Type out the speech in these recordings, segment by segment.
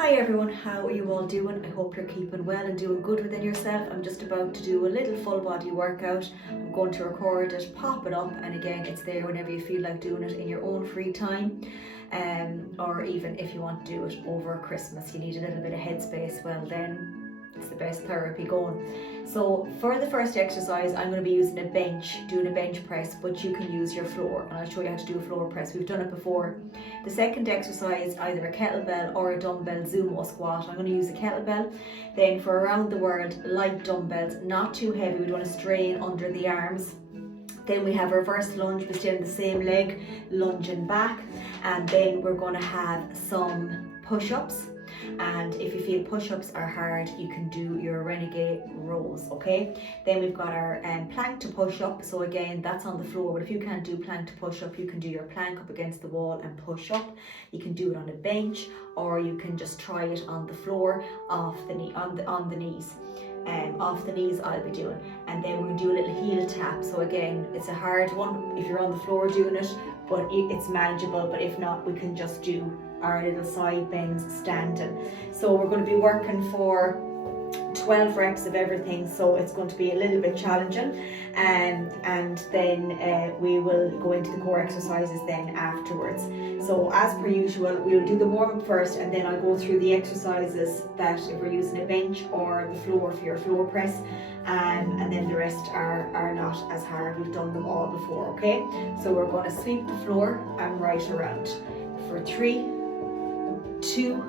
Hi everyone, how are you all doing? I hope you're keeping well and doing good within yourself. I'm just about to do a little full body workout. I'm going to record it, pop it up, and again it's there whenever you feel like doing it in your own free time. Or even if you want to do it over Christmas, you need a little bit of headspace, well then it's the best therapy going. So for the first exercise, I'm going to be using a bench, doing a bench press, but you can use your floor, and I'll show you how to do a floor press. We've done it before. The second exercise, either a kettlebell or a dumbbell sumo squat. I'm going to use a kettlebell. Then for around the world, light dumbbells, not too heavy. We don't want to strain under the arms. Then we have reverse lunge, we stay on the same leg, lunging back, and then we're going to have some push-ups. And if you feel push-ups are hard, you can do your renegade rows, okay? Then we've got our plank to push-up. So again, that's on the floor, but if you can't do plank to push-up, you can do your plank up against the wall and push up. You can do it on a bench, or you can just try it on the floor, off the knee, on the knees. Off the knees I'll be doing, and then we're going to do a little heel tap. So again, it's a hard one if you're on the floor doing it, but it's manageable. But if not, we can just do our little side bends standing. So we're going to be working for 12 reps of everything, so it's going to be a little bit challenging, and then we will go into the core exercises then afterwards. So as per usual, we'll do the warm-up first, and then I'll go through the exercises that if we're using a bench or the floor for your floor press, and then the rest are not as hard. We've done them all before, okay? So we're going to sweep the floor and right around for 3, 2,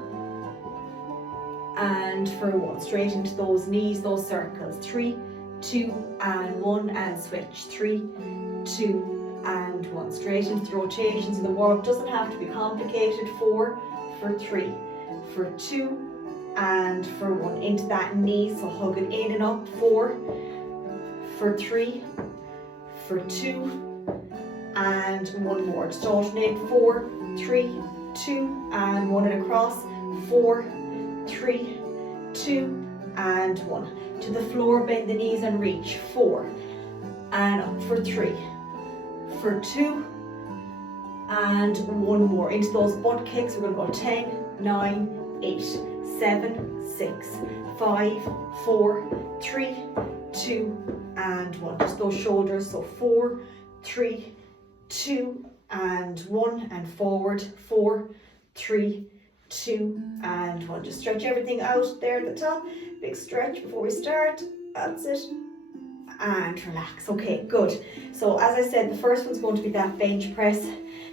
and for 1, straight into those knees, those circles. 3, 2, and 1, and switch. 3, 2, and 1, straight into the rotations. And the warm-up doesn't have to be complicated. 4, for 3, for 2, and for 1, into that knee, so hug it in and up. 4, for 3, for 2, and 1 more. Just alternate. 4, 3, 2, and 1, and across. 4, 3, 2, and 1. To the floor, bend the knees and reach. 4, and up for 3, for 2, and 1 more. Into those butt kicks, we're going to go 10, 9, 8, 7, 6, 5, 4, 3, 2, and 1. Just those shoulders, so 4, 3, 2, and 1, and forward. 4, 3, 2, and 1. Just stretch everything out there at the top. Big stretch before we start. That's it. And relax. Okay, good. So as I said, the first one's going to be that bench press.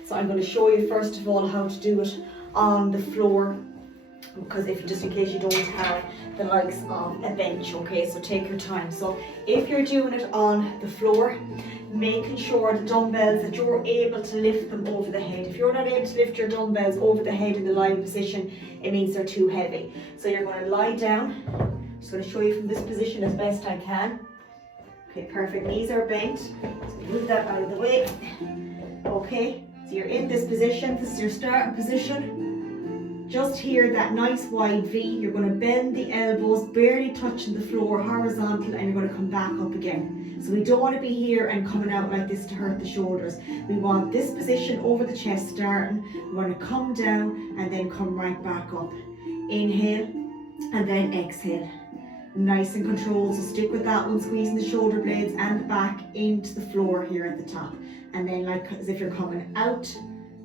So I'm going to show you first of all how to do it on the floor, because if just in case you don't have the likes of a bench, okay, so take your time. So if you're doing it on the floor, making sure the dumbbells that you're able to lift them over the head. If you're not able to lift your dumbbells over the head in the lying position, it means they're too heavy. So you're going to lie down. I'm just going to show you from this position as best I can. Okay, perfect. Knees are bent. So move that out of the way. Okay, so you're in this position. This is your starting position. Just here, that nice wide V. You're going to bend the elbows, barely touching the floor, horizontal, and you're going to come back up again. So we don't want to be here and coming out like this to hurt the shoulders. We want this position over the chest starting. We want to come down and then come right back up. Inhale and then exhale. Nice and controlled, so stick with that one, squeezing the shoulder blades and the back into the floor here at the top. And then like as if you're coming out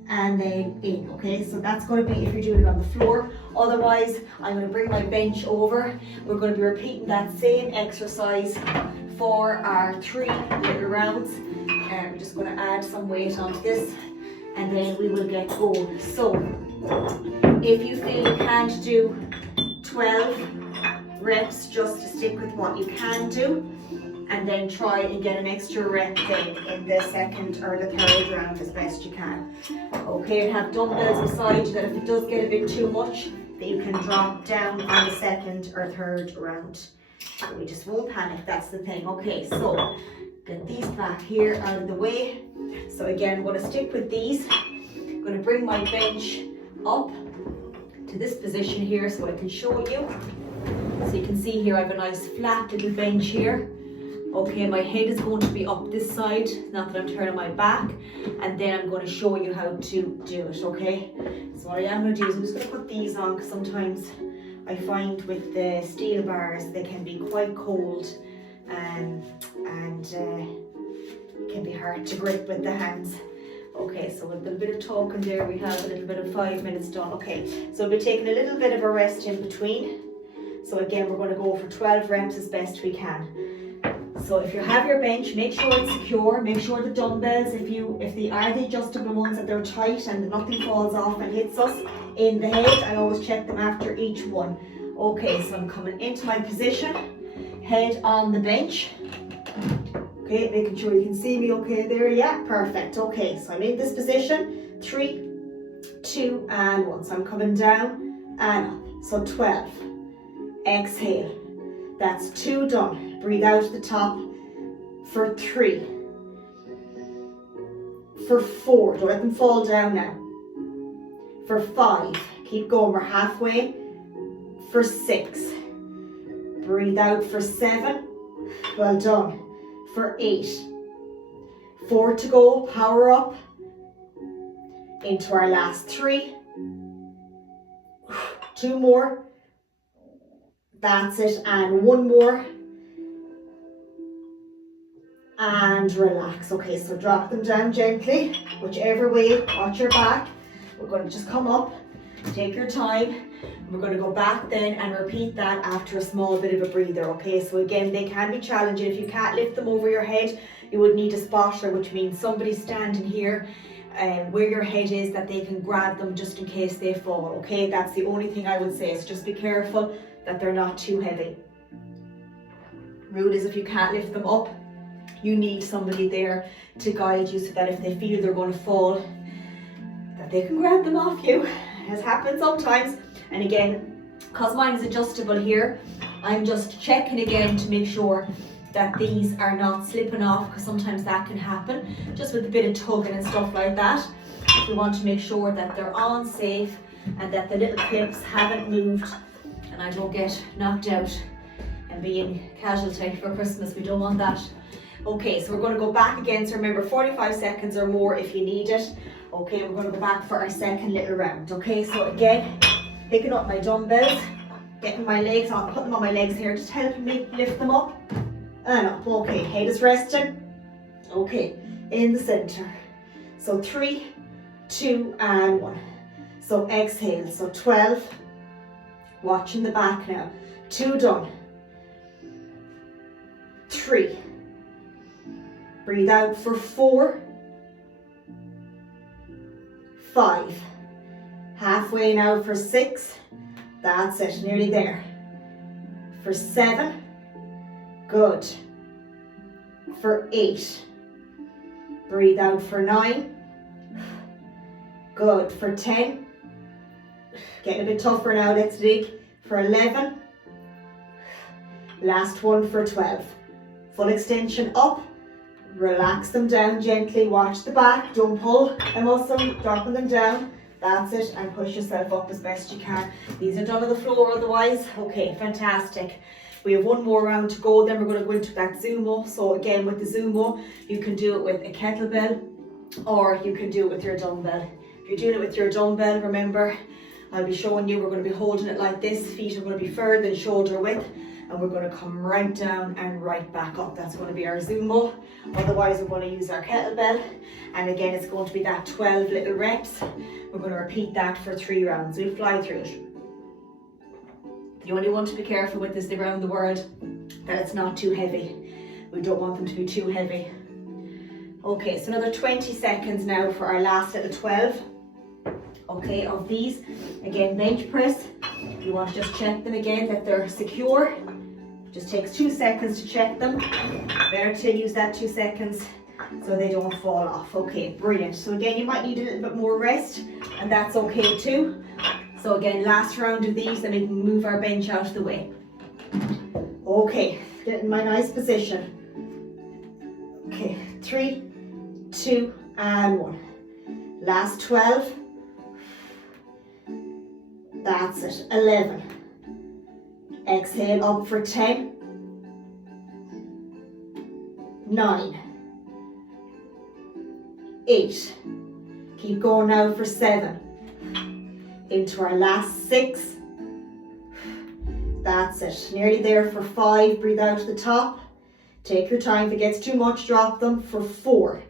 and then in, okay? So that's going to be if you're doing it on the floor. Otherwise, I'm going to bring my bench over. We're going to be repeating that same exercise for our 3 little rounds. I'm just going to add some weight onto this, and then we will get going. So if you feel you can't do 12 reps, just to stick with what you can do, and then try and get an extra rep then in the second or the third round as best you can. Okay, and have dumbbells beside you that if it does get a bit too much, that you can drop down on the second or third round. We just won't panic, that's the thing. Okay, so get these back here out of the way. So again, I'm going to stick with these. I'm going to bring my bench up to this position here so I can show you. So you can see here I have a nice flat little bench here. Okay, my head is going to be up this side, not that I'm turning my back, and then I'm going to show you how to do it, okay? So what I am going to do is I'm just going to put these on, because sometimes I find with the steel bars they can be quite cold and can be hard to grip with the hands. Okay, so with a little bit of talking there, we have a little bit of 5 minutes done. Okay, so we'll be taking a little bit of a rest in between. So again, we're going to go for 12 reps as best we can. So if you have your bench, make sure it's secure. Make sure the dumbbells, if they are the adjustable ones, that they're tight and nothing falls off and hits us in the head. I always check them after each one. Okay, so I'm coming into my position, head on the bench. Okay, making sure you can see me okay there. Yeah, perfect. Okay, so I'm in this position. 3, 2, and 1. So I'm coming down and up. So 12. Exhale. That's 2 done. Breathe out at the top for 3. For 4. Don't let them fall down now. For 5. Keep going. We're halfway. For 6. Breathe out for 7. Well done. For 8. 4 to go. Power up. Into our last 3. 2 more. That's it. And 1 more. And relax. Okay, so drop them down gently, whichever way. Watch your back. We're going to just come up. Take your time. We're going to go back then and repeat that after a small bit of a breather. Okay, so again, they can be challenging. If you can't lift them over your head, you would need a spotter, which means somebody standing here where your head is, that they can grab them just in case they fall. Okay, that's the only thing I would say. So just be careful that they're not too heavy. Rule is, if you can't lift them up, you need somebody there to guide you, so that if they feel they're going to fall, that they can grab them off you. It has happened sometimes. And again, because mine is adjustable here, I'm just checking again to make sure that these are not slipping off, because sometimes that can happen just with a bit of tugging and stuff like that. We want to make sure that they're on safe and that the little clips haven't moved and I don't get knocked out and be in casualty for Christmas. We don't want that. Okay, so we're going to go back again. So remember, 45 seconds or more if you need it. Okay, we're going to go back for our second little round. Okay, so again, picking up my dumbbells, getting my legs on, putting them on my legs here, just helping me lift them up and up. Okay, head is resting. Okay, in the center. So 3, 2, and 1. So exhale. So 12. Watching the back now. 2 done. 3. Breathe out for 4. 5. Halfway now for 6. That's it, nearly there. For 7. Good. For 8. Breathe out for 9. Good. For 10. Getting a bit tougher now, let's dig. For 11. Last one for 12. Full extension up. Relax them down gently. Watch the back. Don't pull a muscle. Dropping them down. That's it. And push yourself up as best you can. These are done on the floor otherwise. Okay, fantastic. We have 1 more round to go. Then we're going to go into that Zumo. So again, with the Zumo, you can do it with a kettlebell or you can do it with your dumbbell. If you're doing it with your dumbbell, remember, I'll be showing you, we're going to be holding it like this. Feet are going to be further than shoulder width. And we're going to come right down and right back up. That's going to be our Zumo. Otherwise, we're going to use our kettlebell. And again, it's going to be that 12 little reps. We're going to repeat that for 3 rounds. We'll fly through it. The only one to be careful with is around the word that it's not too heavy. We don't want them to be too heavy. Okay, so another 20 seconds now for our last little 12. Okay, of these. Again, bench press. You want to just check them again that they're secure. Just takes 2 seconds to check them. Better to use that 2 seconds so they don't fall off. Okay, brilliant. So again, you might need a little bit more rest, and that's okay too. So again, last round of these, then we can move our bench out of the way. Okay, get in my nice position. Okay, 3, 2, and 1. Last 12. That's it. 11. Exhale up for 10. 9, 8, keep going now for 7, into our last 6, that's it, nearly there for 5, breathe out to the top, take your time, if it gets too much drop them, for 4,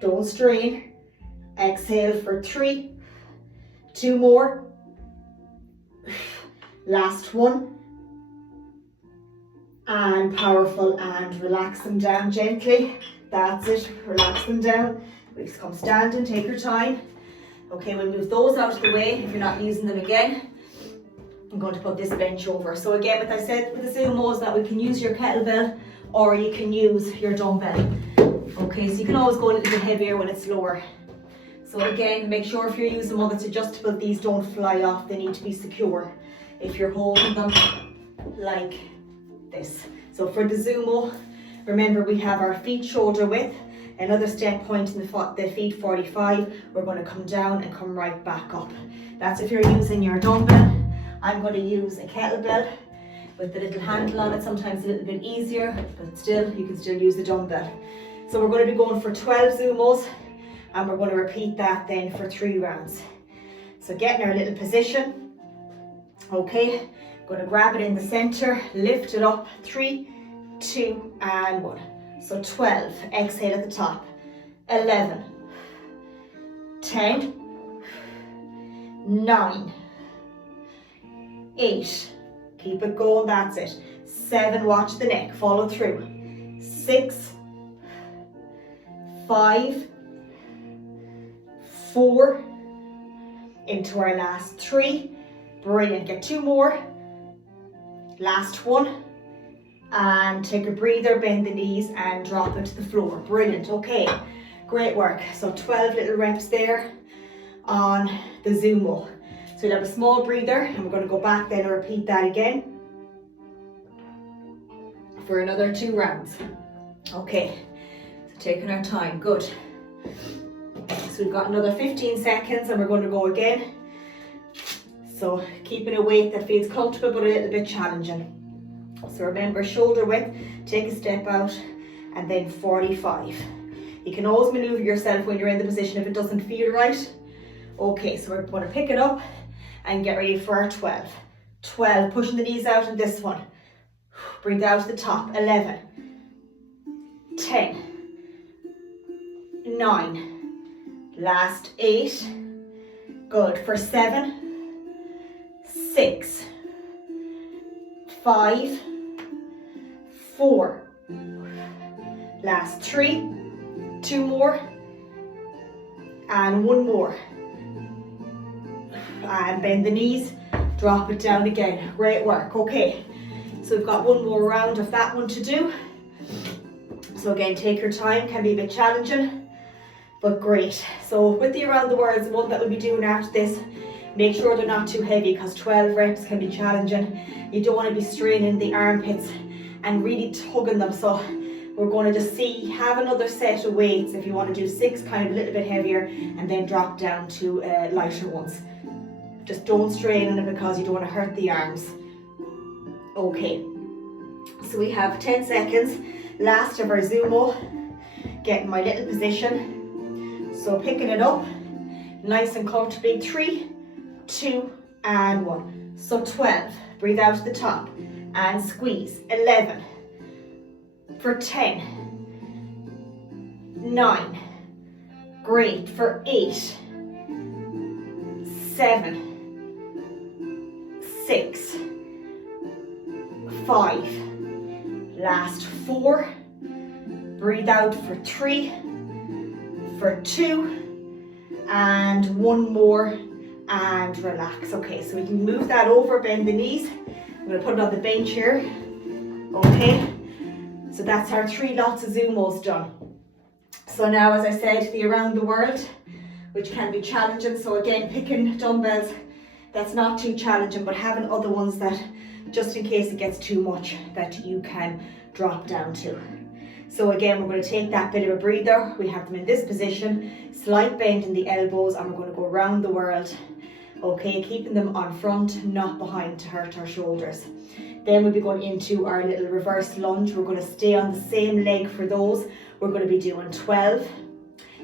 don't strain, exhale for 3, 2 more, last one, and powerful, and relax them down gently, that's it, relax them down, please come standing, take your time. Okay, we'll move those out of the way if you're not using them again. I'm going to put this bench over. So again, like I said with the Zumos, that we can use your kettlebell or you can use your dumbbell. Okay, so you can always go a little bit heavier when it's lower. So again, make sure if you're using one that's adjustable, these don't fly off, they need to be secure. If you're holding them like this. So for the Zumo, remember we have our feet shoulder width, another step point in the feet 45, we're going to come down and come right back up. That's if you're using your dumbbell. I'm going to use a kettlebell with the little handle on it, sometimes a little bit easier, but still, you can still use the dumbbell. So we're going to be going for 12 Zumos, and we're going to repeat that then for 3 rounds. So get in our little position, okay, going to grab it in the center, lift it up, 3, 2, and 1. So 12, exhale at the top, 11, 10, 9, 8, keep it going, that's it, 7, watch the neck, follow through, 6, 5, 4, into our last 3, brilliant, get 2 more, last one, and take a breather, bend the knees and drop it to the floor. Brilliant, okay, great work. So 12 little reps there on the Zumo. So we'll have a small breather and we're going to go back then and repeat that again for another 2 rounds. Okay, so taking our time, good. So we've got another 15 seconds and we're going to go again. So keeping a weight that feels comfortable but a little bit challenging. So remember, shoulder width, take a step out, and then 45. You can always maneuver yourself when you're in the position if it doesn't feel right. Okay, so we're going to pick it up and get ready for our 12. 12, pushing the knees out in this one. Breathe out to the top, 11, 10, 9, last 8, good, for 7, 6, 5, 4, last 3, 2 more, and 1 more, and bend the knees, drop it down again, great work. Okay, so we've got 1 more round of that one to do. So again, take your time, can be a bit challenging, but great. So with the around the world, the one that we'll be doing after this, make sure they're not too heavy because 12 reps can be challenging. You don't want to be straining the armpits and really tugging them. So we're going to just have another set of weights if you want to do 6, kind of a little bit heavier, and then drop down to lighter ones. Just don't strain on it because you don't want to hurt the arms. Okay, so we have 10 seconds, last of our Zumo. Get in my little position. So picking it up, nice and comfortably, 3, 2, and 1. So 12, breathe out to the top and squeeze, 11, for 10, 9, great, for 8, 7, 6, 5, last 4, breathe out for 3, for 2, and 1 more, and relax. Okay, so we can move that over, bend the knees. I'm going to put it on the bench here. Okay, so that's our 3 lots of Zumos done. So now, as I said, the around the world, which can be challenging. So again, picking dumbbells that's not too challenging, but having other ones that, just in case it gets too much, that you can drop down to. So again, we're going to take that bit of a breather. We have them in this position, slight bend in the elbows, and we're going to go around the world. Okay, keeping them on front, not behind to hurt our shoulders. Then we'll be going into our little reverse lunge. We're going to stay on the same leg for those. we're going to be doing 12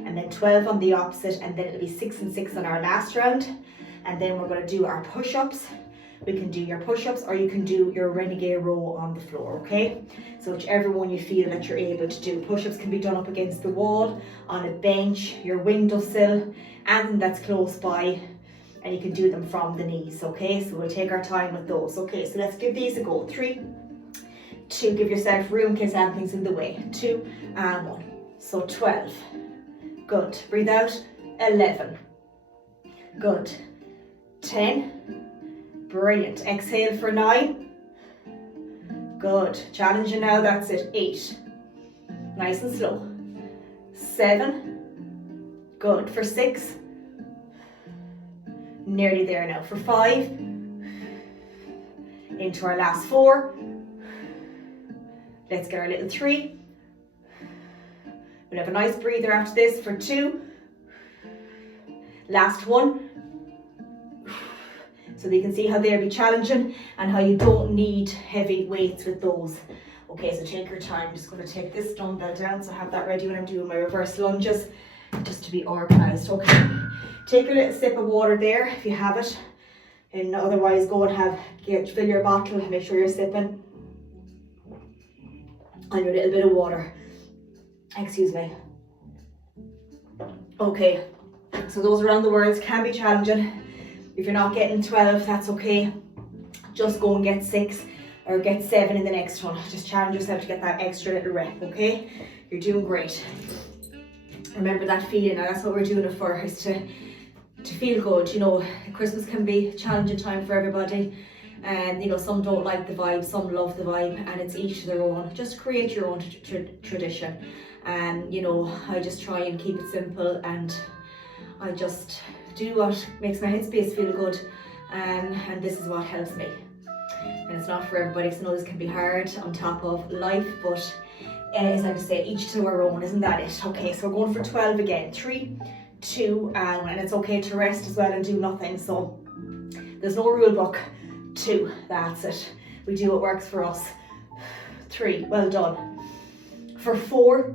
and then 12 on the opposite, and then it'll be 6 and 6 on our last round. And then we're going to do our push-ups. We can do your push-ups or you can do your renegade row on the floor, okay? So whichever one you feel that you're able to do. Push-ups can be done up against the wall, on a bench, your windowsill, anything that's close by, and you can do them from the knees, okay? So we'll take our time with those. Okay, so let's give these a go. 3, 2, give yourself room in case anything's in the way. 2 and 1. So 12. Good. Breathe out. 11. Good. 10. Brilliant. Exhale for 9. Good. Challenging now. That's it. 8. Nice and slow. 7. Good. For 6. Nearly there now. For 5. Into our last 4. Let's get our little 3. We'll have a nice breather after this for 2. Last 1. So that you can see how they'll be challenging and how you don't need heavy weights with those. Okay, so take your time. I'm just going to take this dumbbell down so I have that ready when I'm doing my reverse lunges, just to be organised. Okay, take a little sip of water there if you have it, and otherwise go and fill your bottle and make sure you're sipping on your little bit of water. Excuse me. Okay, so those around the words can be challenging. If you're not getting 12, that's okay. Just go and get 6 or get 7 in the next one. Just challenge yourself to get that extra little rep, okay? You're doing great. Remember that feeling. Now that's what we're doing it for, is to feel good. You know, Christmas can be a challenging time for everybody. And you know, some don't like the vibe, some love the vibe, and it's each to their own. Just create your own tradition. And you know, I just try and keep it simple, and I just do what makes my headspace feel good, and this is what helps me. And it's not for everybody, because I know this can be hard on top of life, but as I say, each to our own, isn't that it? Okay, so we're going for 12 again. 3, 2, and it's okay to rest as well and do nothing. So there's no rule book. 2, that's it. We do what works for us. 3, well done. For 4,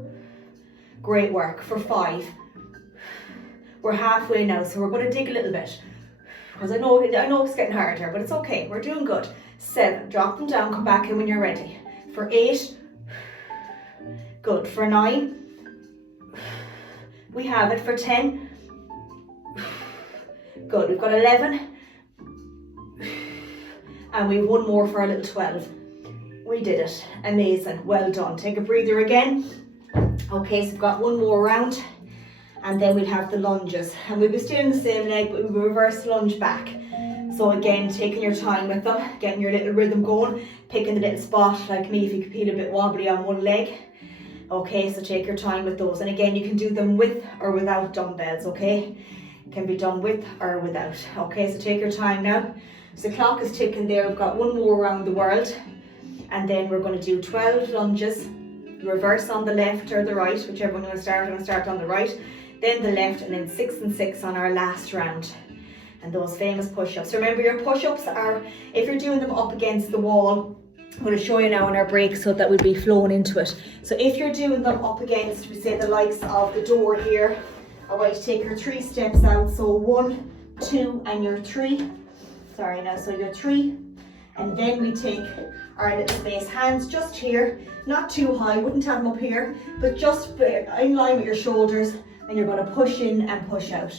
great work. For 5, we're halfway now, so we're going to dig a little bit, because I know it's getting harder, but it's okay. We're doing good. 7, drop them down, come back in when you're ready. For 8, good. For 9, we have it. For 10, good. We've got 11, and we have one more for our little 12. We did it. Amazing. Well done. Take a breather again. Okay, so we've got one more round. And then we'll have the lunges, and we'll be still in the same leg, but we'll reverse lunge back. So again, taking your time with them, getting your little rhythm going, picking the little spot, like me, if you could feel a bit wobbly on one leg. Okay, so take your time with those. And again, you can do them with or without dumbbells, okay? It can be done with or without. Okay, so take your time now. So the clock is ticking there. We've got one more around the world. And then we're going to do 12 lunges, reverse on the left or the right, whichever one you want to start. I'm going to start on the right. Then the left, and then 6 and 6 on our last round. And those famous push-ups. Remember, your push-ups are, if you're doing them up against the wall, I'm going to show you now in our break so that we'll be flowing into it. So if you're doing them up against, we say the likes of the door here, I want you to take your 3 steps out. So 1, 2, and your 3. Sorry now, so your 3. And then we take our little space, hands just here, not too high, wouldn't have them up here, but just in line with your shoulders. And you're going to push in and push out.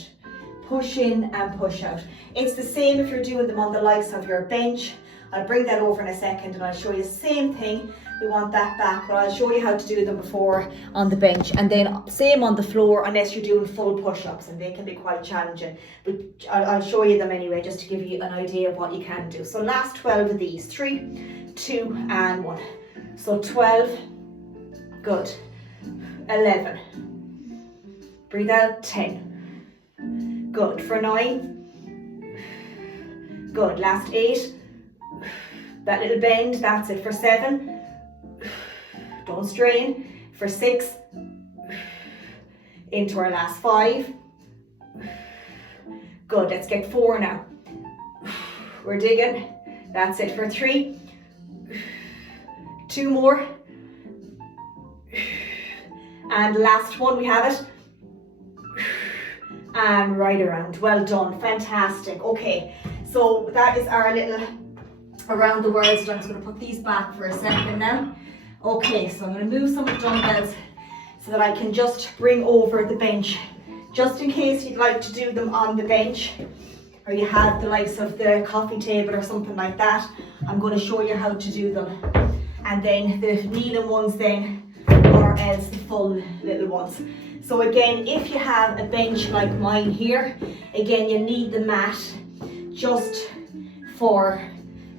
Push in and push out. It's the same if you're doing them on the likes of your bench. I'll bring that over in a second and I'll show you the same thing. We want that back, but I'll show you how to do them before on the bench. And then same on the floor, unless you're doing full push-ups, and they can be quite challenging. But I'll show you them anyway, just to give you an idea of what you can do. So last 12 of these. 3, 2, and 1. So 12, good. 11. Breathe out. 10. Good. For 9. Good. Last 8. That little bend. That's it. For 7. Don't strain. For 6. Into our last 5. Good. Let's get 4 now. We're digging. That's it. For 3. 2 more. And last one, we have it. And right around. Well done, fantastic. Okay, so that is our little around the world. So I'm just going to put these back for a second now. Okay, so I'm going to move some of the dumbbells so that I can just bring over the bench, just in case you'd like to do them on the bench, or you have the likes of the coffee table or something like that. I'm going to show you how to do them. And then the kneeling ones then, or else the full little ones. So again, if you have a bench like mine here, again, you need the mat just for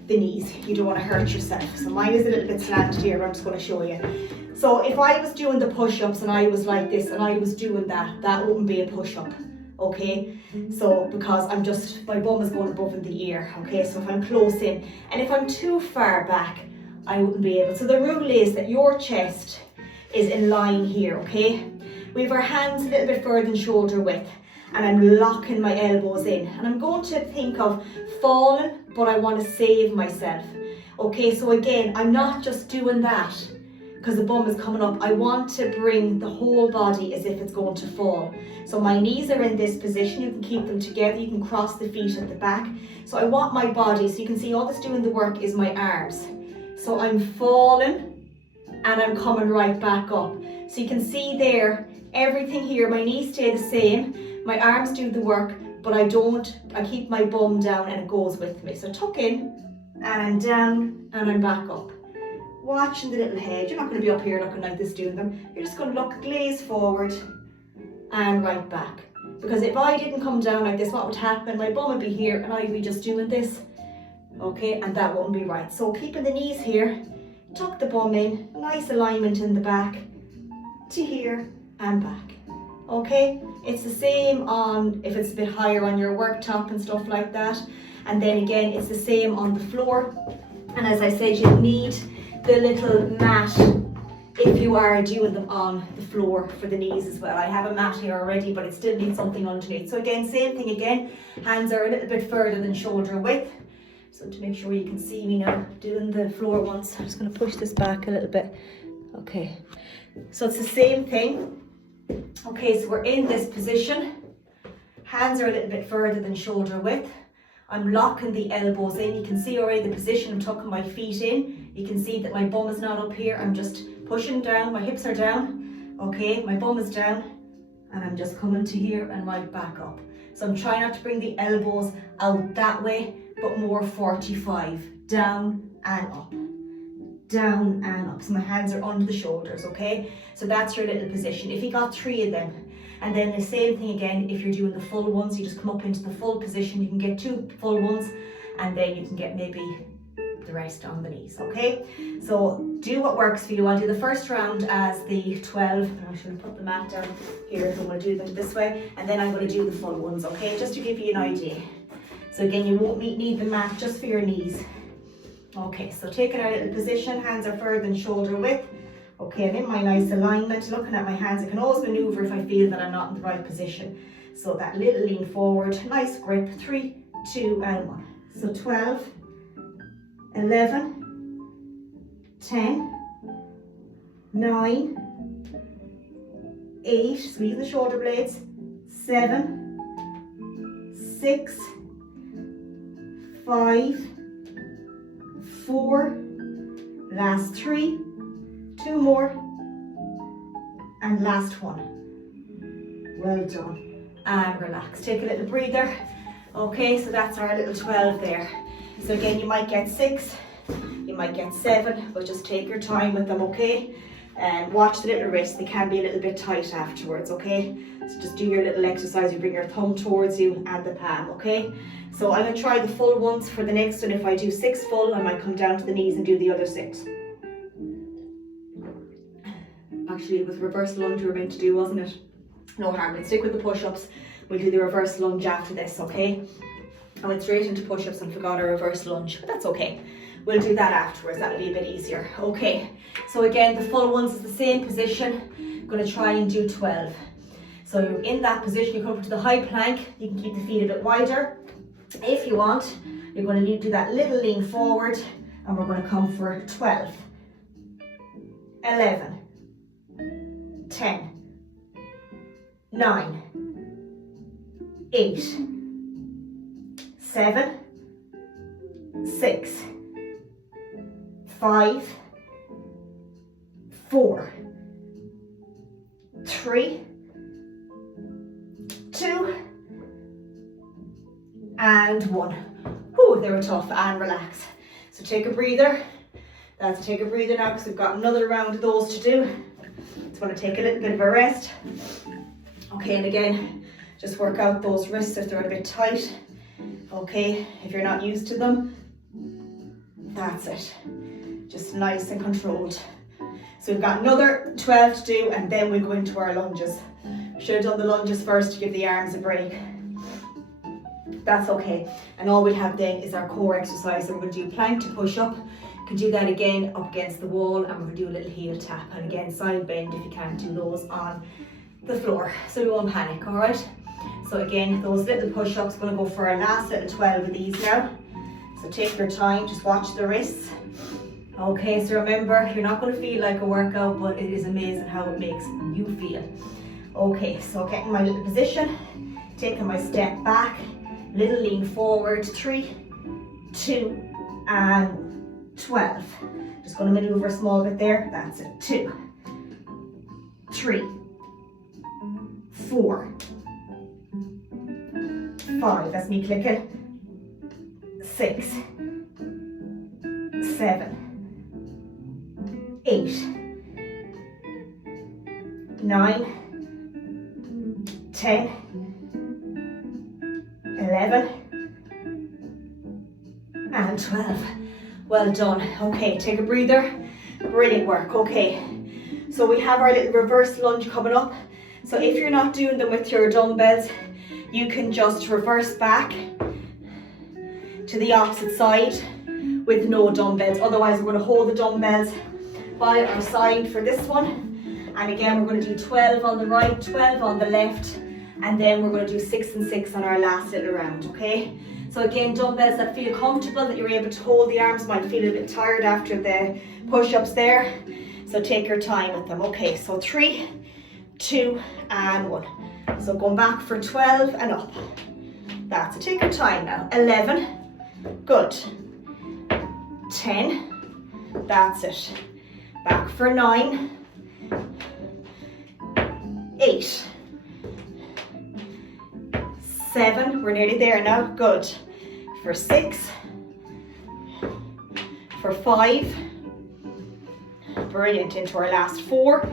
the knees. You don't want to hurt yourself. So mine is a little bit slanted here, but I'm just going to show you. So if I was doing the push-ups and I was like this and I was doing that, that wouldn't be a push-up, okay? So because my bum is going above in the ear, okay? So if I'm close in, and if I'm too far back, I wouldn't be able. So the rule is that your chest is in line here, okay? We have our hands a little bit further than shoulder width, and I'm locking my elbows in. And I'm going to think of falling, but I want to save myself. Okay, so again, I'm not just doing that because the bum is coming up. I want to bring the whole body as if it's going to fall. So my knees are in this position. You can keep them together. You can cross the feet at the back. So I want my body, so you can see all that's doing the work is my arms. So I'm falling and I'm coming right back up. So you can see there, everything here, my knees stay the same, my arms do the work, but I keep my bum down and it goes with me. So tuck in, and I'm down, and I'm back up. Watching the little head. You're not going to be up here looking like this doing them. You're just going to look, glaze forward, and right back. Because if I didn't come down like this, what would happen? My bum would be here, and I'd be just doing this. Okay, and that wouldn't be right. So keeping the knees here, tuck the bum in, nice alignment in the back, to here, and back. Okay, it's the same on if it's a bit higher on your worktop and stuff like that. And then again, it's the same on the floor. And as I said, you need the little mat if you are doing them on the floor for the knees as well. I have a mat here already, but it still needs something underneath. So again, same thing again, hands are a little bit further than shoulder width. So to make sure you can see me now doing the floor ones, I'm just going to push this back a little bit. Okay, so it's the same thing. Okay, so we're in this position. Hands are a little bit further than shoulder width. I'm locking the elbows in. You can see already the position. I'm tucking my feet in. You can see that my bum is not up here. I'm just pushing down. My hips are down. Okay, my bum is down. And I'm just coming to here and right back up. So I'm trying not to bring the elbows out that way, but more 45. Down and up. Down and up. So my hands are under the shoulders, okay? So that's your little position. If you got 3 of them, and then the same thing again, if you're doing the full ones, you just come up into the full position. You can get 2 full ones, and then you can get maybe the rest on the knees, okay? So do what works for you. I'll do the first round as the 12. I'm actually going to put the mat down here, so I'm going to do them this way, and then I'm going to do the full ones, okay? Just to give you an idea. So again, you won't need the mat just for your knees. Okay, so taking our little position, hands are further than shoulder width. Okay, I'm in my nice alignment, looking at my hands. I can always maneuver if I feel that I'm not in the right position. So that little lean forward, nice grip, 3, 2, and 1. So 12, 11, 10, 9, 8, squeeze the shoulder blades, 7, 6, 5, 4, last 3, 2 more, and last 1. Well done. And relax. Take a little breather. Okay, so that's our little 12 there. So again, you might get 6, you might get 7, but just take your time with them, okay? And watch the little wrists. They can be a little bit tight afterwards, okay? So just do your little exercise. You bring your thumb towards you and the palm, okay? So I'm going to try the full ones for the next one. If I do 6 full, I might come down to the knees and do the other 6. Actually, it was reverse lunge we were meant to do, wasn't it? No harm, we'll stick with the push-ups. We'll do the reverse lunge after this, okay? I went straight into push-ups and forgot a reverse lunge, but that's okay. We'll do that afterwards, that'll be a bit easier. Okay, so again, the full ones is the same position. I'm going to try and do 12. So you're in that position, you come up to the high plank. You can keep the feet a bit wider. If you want, you're going to do that little lean forward, and we're going to come for 12, 11, 10, 9, 8, 7, 6, 5, 4, 3, 2, and 1. Whew, they were tough, and relax. So take a breather. Let's take a breather now because we've got another round of those to do. Just want to take a little bit of a rest. Okay, and again, just work out those wrists if they're a bit tight. Okay, if you're not used to them, that's it. Just nice and controlled. So we've got another 12 to do, and then we'll go into our lunges. Should have done the lunges first to give the arms a break. That's okay. And all we have then is our core exercise. So we're going to do plank to push up. You can do that again up against the wall, and we're going to do a little heel tap. And again, side bend if you can't do those on the floor. So we won't panic, all right? So again, those little push-ups, going to go for our last little 12 of these now. So take your time, just watch the wrists. Okay, so remember, you're not going to feel like a workout, but it is amazing how it makes you feel. Okay, so getting my little position, taking my step back, little lean forward, 3, 2, and 12. Just going to maneuver a small bit there, that's it. 2, 3, 4, 5, that's me clicking, 6, 7, 8, 9, 10, 11, and 12. Well done. Okay, take a breather. Brilliant work. Okay, so we have our little reverse lunge coming up. So if you're not doing them with your dumbbells, you can just reverse back to the opposite side with no dumbbells. Otherwise, we're going to hold the dumbbells by our side for this one. And again, we're going to do 12 on the right, 12 on the left, and then we're going to do 6 and 6 on our last little round, okay? So again, dumbbells that feel comfortable, that you're able to hold the arms, might feel a bit tired after the push-ups there. So take your time with them. Okay, so 3, 2, and 1. So going back for 12 and up. That's it, take your time now. 11, good. 10, that's it. Back for 9, 8, 7, we're nearly there now, good. For 6, for 5, brilliant, into our last 4.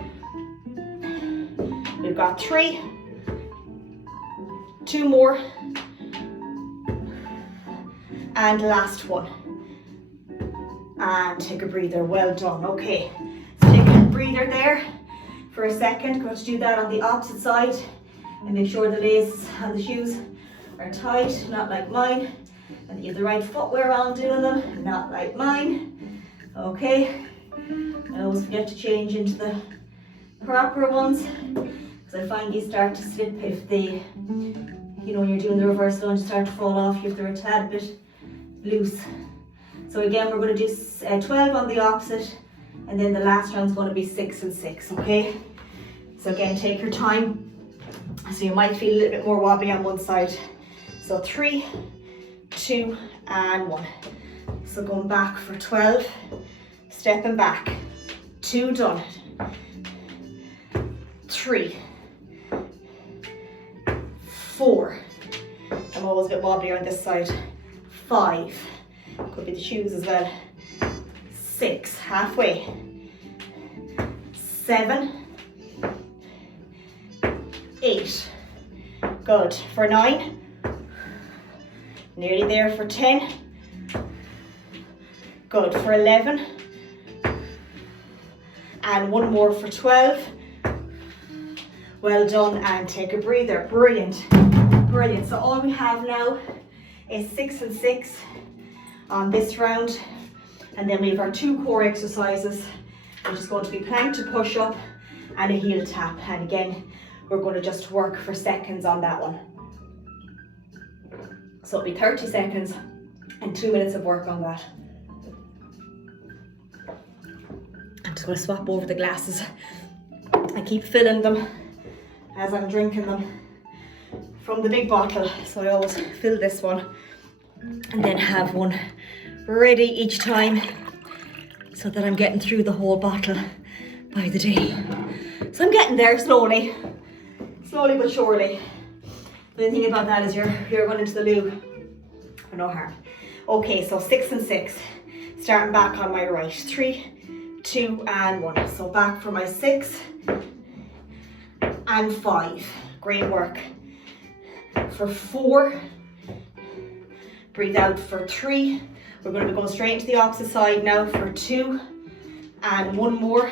We've got 3, 2 more, and last one. And take a breather, well done. Okay, so take a breather there for a second. Going to do that on the opposite side, and make sure the laces and the shoes are tight, not like mine. And you have the right footwear on doing them, not like mine. Okay, I always forget to change into the proper ones, because I find you start to slip if they, you know, when you're doing the reverse lunge, start to fall off if they're a tad bit loose. So again, we're going to do 12 on the opposite, and then the last round's going to be 6 and 6, okay? So again, take your time. So you might feel a little bit more wobbly on one side. So 3, 2, and 1. So going back for 12, stepping back, 2 done, 3, 4, I'm always a bit wobbly on this side, 5, could be the shoes as well, 6, halfway, 7, 8, good, for 9, nearly there for 10, good, for 11, and 1 more for 12. Well done, and take a breather. Brilliant, brilliant. So all we have now is 6 and 6 on this round, and then we have our 2 core exercises, which is going to be plank to push up and a heel tap. And again, we're going to just work for seconds on that one. So it'll be 30 seconds and 2 minutes of work on that. I'm just going to swap over the glasses I keep filling them as I'm drinking them from the big bottle. So I always fill this one and then have one ready each time so that I'm getting through the whole bottle by the day. So I'm getting there slowly but surely. The only thing about that is you're going into the loo for no harm. Okay, so 6 and 6, starting back on my right. 3, 2 and 1. So back for my 6 and 5. Great work. For 4, breathe out for 3. We're going to go straight into the opposite side now for 2 and 1 more.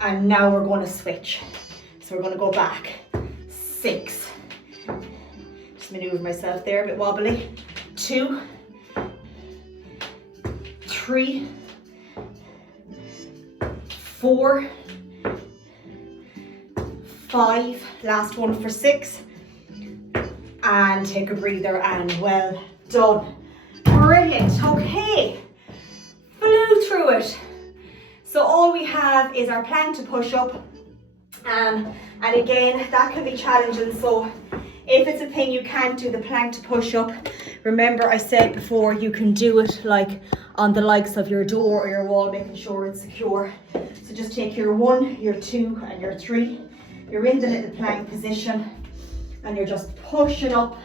And now we're going to switch. So we're going to go back. 6. Just maneuver myself there, a bit wobbly. 2, 3, 4, 5. Last one for 6. And take a breather and well done. Brilliant. Okay. Flew through it. So all we have is our plank to push up. And again, that can be challenging. So if it's a thing you can't do the plank to push up, remember I said before, you can do it like on the likes of your door or your wall, making sure it's secure. So just take your 1, your 2 and your 3. You're in the little plank position and you're just pushing up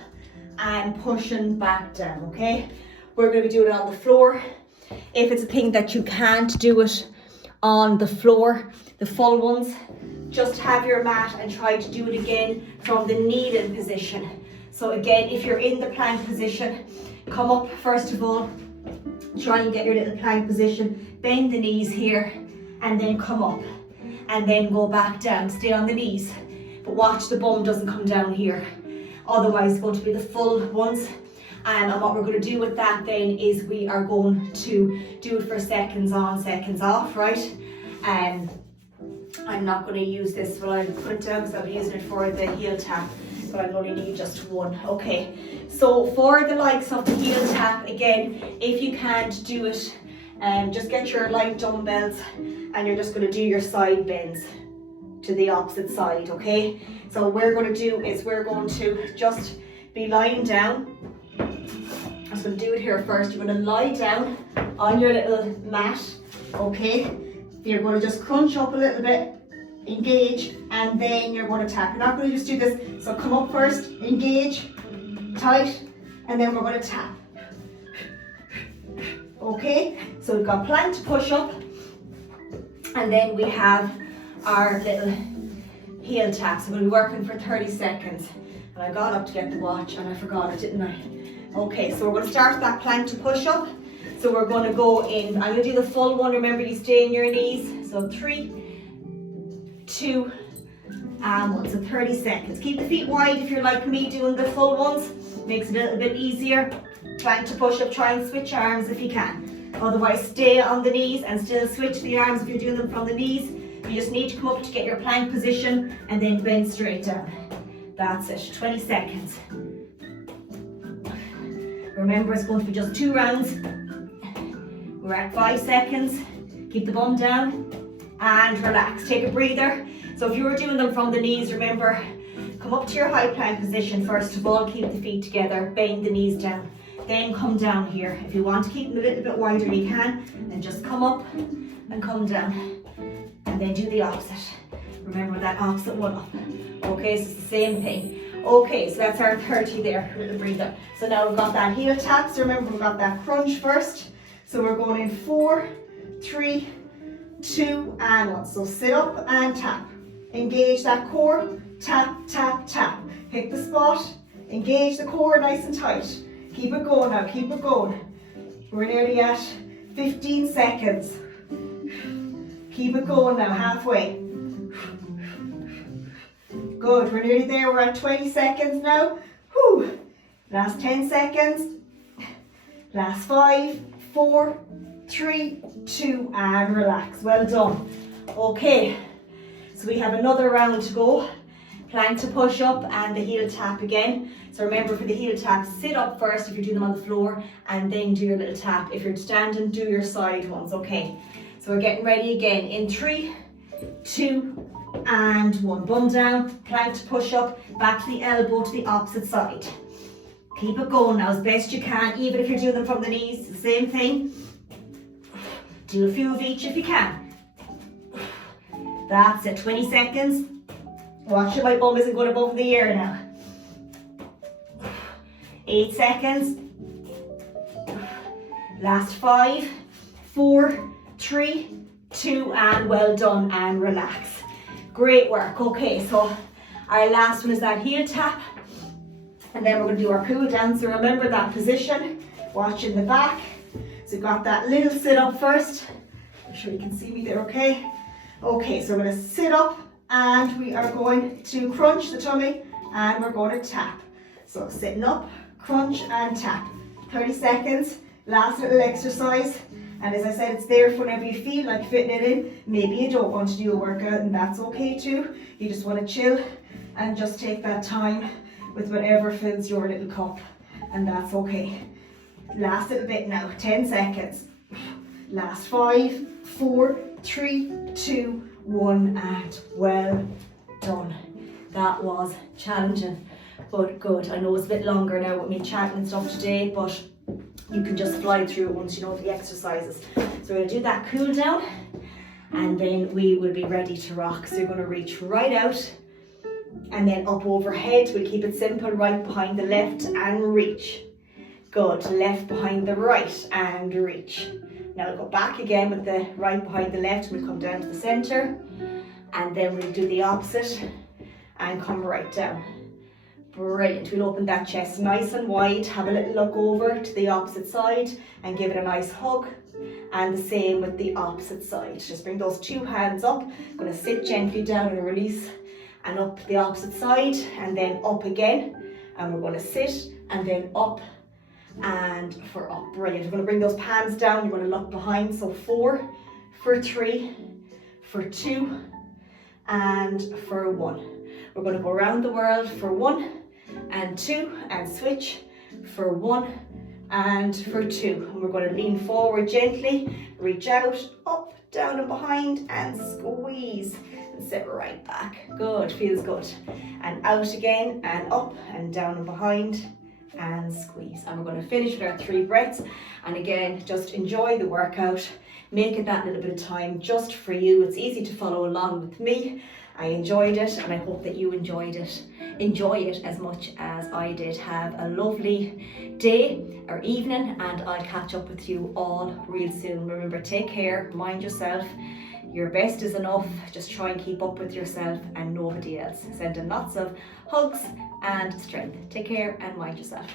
and pushing back down, okay? We're going to be doing it on the floor. If it's a thing that you can't do it on the floor, the full ones, just have your mat and try to do it again from the kneeling position. So again, if you're in the plank position, come up first of all, try and get your little plank position, bend the knees here, and then come up, and then go back down, stay on the knees, but watch the bum doesn't come down here. Otherwise it's going to be the full ones. And what we're going to do with that then is we are going to do it for seconds on, seconds off, right? I'm not going to use this while I put it down because I'll be using it for the heel tap, but I only need just 1. Okay, so for the likes of the heel tap, again, if you can't do it, just get your light dumbbells and you're just going to do your side bends to the opposite side, okay? So what we're going to do is we're going to just be lying down. I'm just going to do it here first. You're going to lie down on your little mat, okay? You're going to just crunch up a little bit, engage, and then you're going to tap. You're not going to just do this. So come up first, engage, tight, and then we're going to tap. Okay, so we've got plank to push up, and then we have our little heel taps. So we'll be working for 30 seconds. And I got up to get the watch and I forgot it, didn't I? Okay, so we're going to start that plank to push up. So we're going to go in, I'm going to do the full one. Remember, you stay in your knees. So 3, 2, and 1. So 30 seconds. Keep the feet wide if you're like me doing the full ones. Makes it a little bit easier. Plank to push up, try and switch arms if you can. Otherwise, stay on the knees and still switch the arms if you're doing them from the knees. You just need to come up to get your plank position and then bend straight down. That's it, 20 seconds. Remember, it's going to be just 2 rounds. We're at 5 seconds. Keep the bum down and relax. Take a breather. So if you were doing them from the knees, remember, come up to your high plank position. First of all, keep the feet together, bend the knees down. Then come down here. If you want to keep them a little bit wider, you can. And just come up and come down. And then do the opposite. Remember that opposite one up. Okay, so it's the same thing. Okay, so that's our 30 there, little breather. So now we've got that heel tap. So remember, we've got that crunch first. So we're going in 4, 3, 2, and 1. So sit up and tap. Engage that core, tap, tap, tap. Pick the spot, engage the core nice and tight. Keep it going now, keep it going. We're nearly at 15 seconds. Keep it going now, halfway. Good, we're nearly there, we're at 20 seconds now. Whew. Last 10 seconds. Last 5, 4, 3, 2, and relax. Well done. Okay, so we have another round to go. Plank to push up and the heel tap again. So remember, for the heel tap, sit up first if you're doing them on the floor, and then do your little tap. If you're standing, do your side ones, okay? So we're getting ready again in 3, 2 and 1. Bum down, plank to push up, back to the elbow to the opposite side. Keep it going now as best you can, even if you're doing them from the knees, the same thing. Do a few of each if you can. That's it, 20 seconds. Watch sure my bum isn't going above the ear now. 8 seconds. Last 5, 4, 3, 2, and well done, and relax. Great work. Okay, so our last one is that heel tap, and then we're going to do our cool down. So remember that position, watch in the back. So we've got that little sit up first. I'm sure you can see me there, okay? Okay, so we're going to sit up and we are going to crunch the tummy and we're going to tap. So sitting up, crunch and tap. 30 seconds, last little exercise. And as I said, it's there for whenever you feel like fitting it in. Maybe you don't want to do a workout and that's okay too. You just want to chill and just take that time with whatever fills your little cup, and that's okay. Last little bit now, 10 seconds. Last 5, 4, 3, 2, 1, and well done. That was challenging, but good. I know it's a bit longer now with me chatting and stuff today, but you can just fly through it once you know the exercises. So we're going to do that cool down and then we will be ready to rock. So you're going to reach right out and then up overhead. We'll keep it simple, right behind the left and reach. Good, left behind the right and reach. Now we'll go back again with the right behind the left. We'll come down to the center and then we'll do the opposite and come right down. Brilliant. We'll open that chest nice and wide, have a little look over to the opposite side and give it a nice hug. And the same with the opposite side. Just bring those 2 hands up. I'm going to sit gently down and release and up the opposite side and then up again. And we're going to sit and then up and for up. Brilliant. We're going to bring those palms down. You're going to look behind. So 4, for 3, for 2, and for 1. We're going to go around the world for 1 and 2 and switch for 1 and for 2. And we're going to lean forward gently, reach out, up, down and behind and squeeze and sit right back. Good, feels good. And out again and up and down and behind and squeeze. And we're going to finish with our 3 breaths. And again, just enjoy the workout. Make it that little bit of time just for you. It's easy to follow along with me. I enjoyed it and I hope that you enjoyed it. Enjoy it as much as I did. Have a lovely day or evening and I'll catch up with you all real soon. Remember, take care, mind yourself. Your best is enough. Just try and keep up with yourself and nobody else. Sending lots of hugs and strength. Take care and mind yourself.